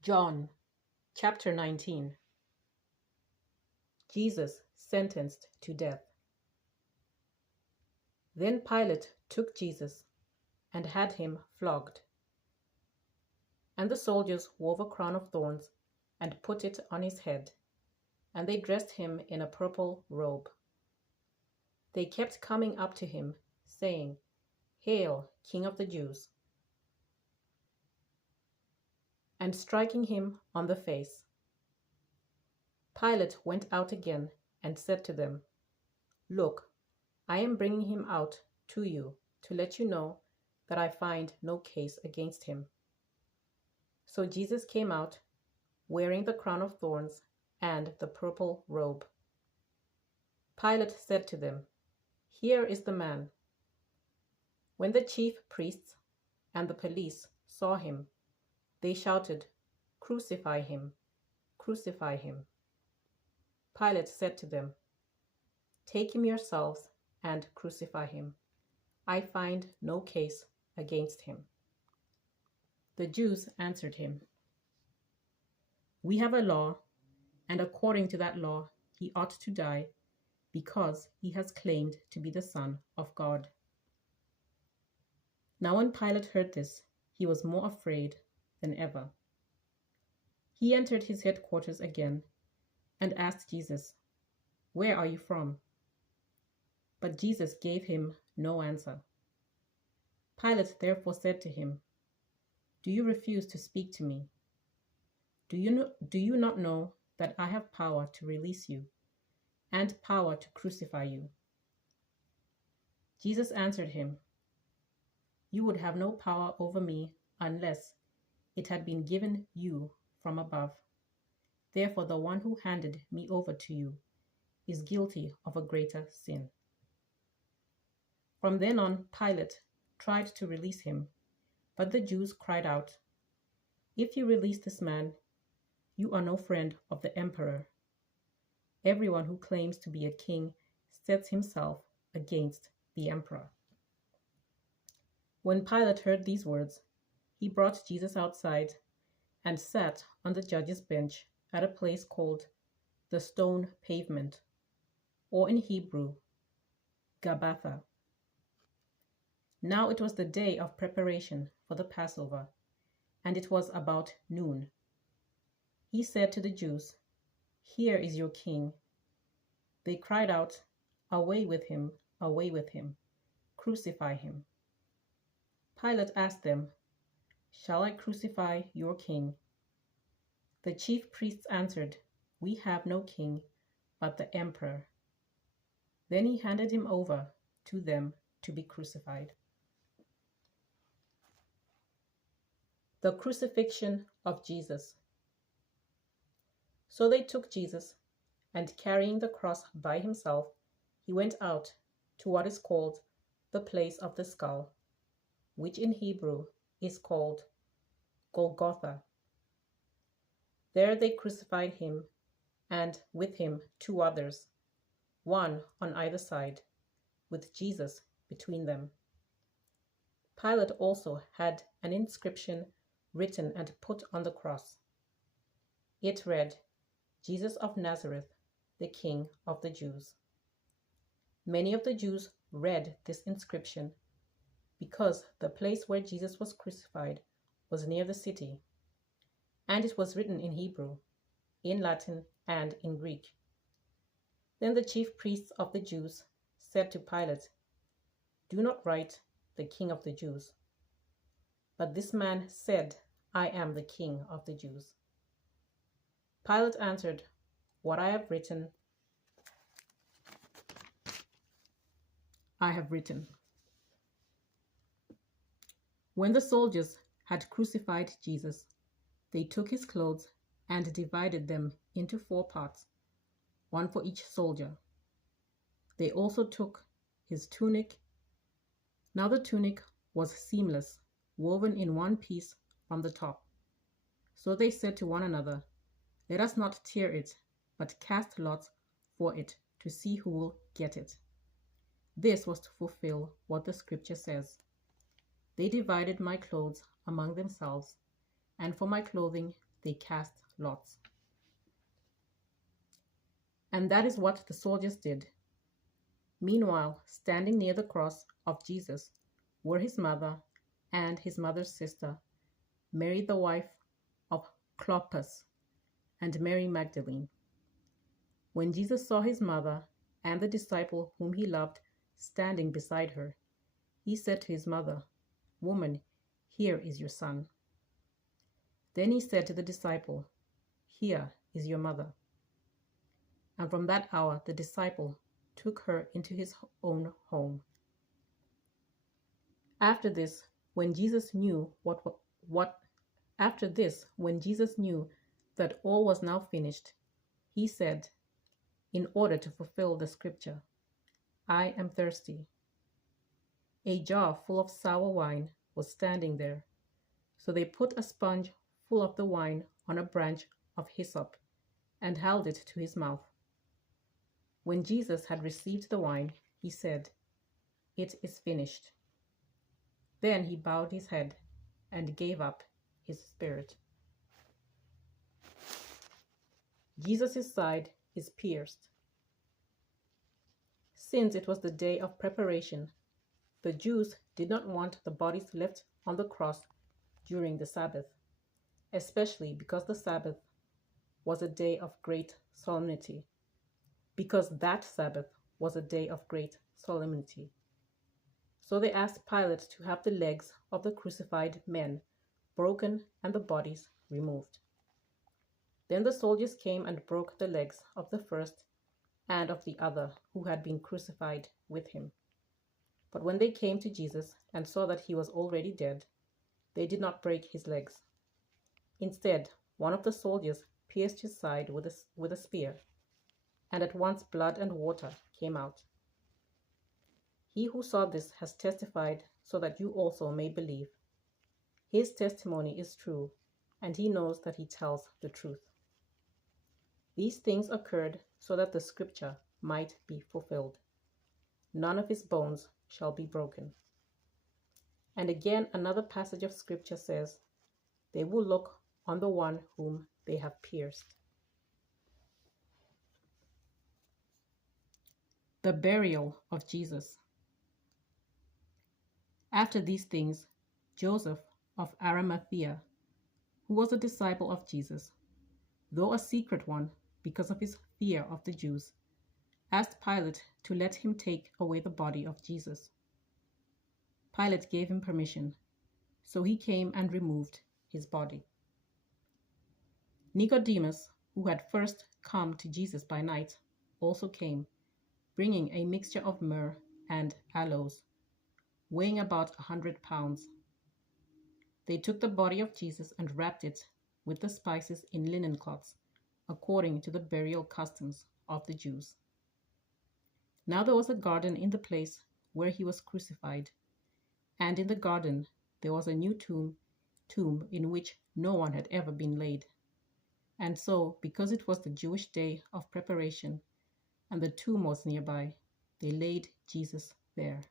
John chapter 19. Jesus sentenced to death. Then Pilate took Jesus and had him flogged. And the soldiers wove a crown of thorns and put it on his head, and they dressed him in a purple robe. They kept coming up to him, saying, "Hail, King of the Jews!" and striking him on the face. Pilate went out again and said to them, "Look, I am bringing him out to you to let you know that I find no case against him." So Jesus came out, wearing the crown of thorns and the purple robe. Pilate said to them, "Here is the man." When the chief priests and the police saw him, they shouted, "Crucify him! Crucify him!" Pilate said to them, "Take him yourselves and crucify him. I find no case against him." The Jews answered him, "We have a law, and according to that law he ought to die because he has claimed to be the Son of God." Now when Pilate heard this, he was more afraid than ever. He entered his headquarters again and asked Jesus, "Where are you from?" But Jesus gave him no answer. Pilate therefore said to him, "Do you refuse to speak to me? Do you not know that I have power to release you and power to crucify you?" Jesus answered him, "You would have no power over me unless it had been given you from above. Therefore, the one who handed me over to you is guilty of a greater sin." From then on, Pilate tried to release him, but the Jews cried out, "If you release this man, you are no friend of the emperor. Everyone who claims to be a king sets himself against the emperor." When Pilate heard these words, he brought Jesus outside and sat on the judge's bench at a place called the Stone Pavement, or in Hebrew, Gabbatha. Now it was the day of preparation for the Passover, and it was about noon. He said to the Jews, "Here is your king." They cried out, "Away with him! Away with him! Crucify him!" Pilate asked them, "Shall I crucify your king?" The chief priests answered, "We have no king but the emperor." Then he handed him over to them to be crucified. The crucifixion of Jesus. So they took Jesus, and carrying the cross by himself, he went out to what is called the place of the skull, which in Hebrew is called Golgotha. There they crucified him, and with him two others, one on either side, with Jesus between them. Pilate also had an inscription written and put on the cross. It read, "Jesus of Nazareth, the King of the Jews." Many of the Jews read this inscription because the place where Jesus was crucified was near the city, and it was written in Hebrew, in Latin, and in Greek. Then the chief priests of the Jews said to Pilate, "Do not write, 'The King of the Jews.'" But this man said, "I am the King of the Jews." Pilate answered, "What I have written, I have written." When the soldiers had crucified Jesus, they took his clothes and divided them into 4 parts, one for each soldier. They also took his tunic. Now the tunic was seamless, woven in one piece from the top. So they said to one another, "Let us not tear it, but cast lots for it to see who will get it." This was to fulfill what the scripture says, "They divided my clothes among themselves, and for my clothing they cast lots. And that is what the soldiers did. Meanwhile, standing near the cross of Jesus were his mother and his mother's sister, Mary the wife of Clopas, and Mary Magdalene. When Jesus saw his mother and the disciple whom he loved standing beside her, he said to his mother, "Woman, here is your son." Then he said to the disciple, "Here is your mother." And from that hour the disciple took her into his own home. After this, when Jesus knew that all was now finished, he said, in order to fulfill the scripture, "I am thirsty." A jar full of sour wine was standing there. So they put a sponge full of the wine on a branch of hyssop and held it to his mouth. When Jesus had received the wine, he said, "It is finished." Then he bowed his head and gave up his spirit. Jesus' side is pierced. Since it was the day of preparation, the Jews did not want the bodies left on the cross during the Sabbath, especially because the Sabbath was a day of great solemnity. So they asked Pilate to have the legs of the crucified men broken and the bodies removed. Then the soldiers came and broke the legs of the first and of the other who had been crucified with him. But when they came to Jesus and saw that he was already dead, they did not break his legs. Instead, one of the soldiers pierced his side with a spear, and at once blood and water came out. He who saw this has testified so that you also may believe. His testimony is true, and he knows that he tells the truth. These things occurred so that the scripture might be fulfilled. None of his bones shall be broken. And again, another passage of scripture says, "They will look on the one whom they have pierced." The burial of Jesus. After these things, Joseph of Arimathea, who was a disciple of Jesus, though a secret one because of his fear of the Jews, asked Pilate to let him take away the body of Jesus. Pilate gave him permission, so he came and removed his body. Nicodemus, who had first come to Jesus by night, also came, bringing a mixture of myrrh and aloes, weighing about 100 pounds. They took the body of Jesus and wrapped it with the spices in linen cloths, according to the burial customs of the Jews. Now there was a garden in the place where he was crucified, and in the garden there was a new tomb in which no one had ever been laid. And so, because it was the Jewish day of preparation, and the tomb was nearby, they laid Jesus there.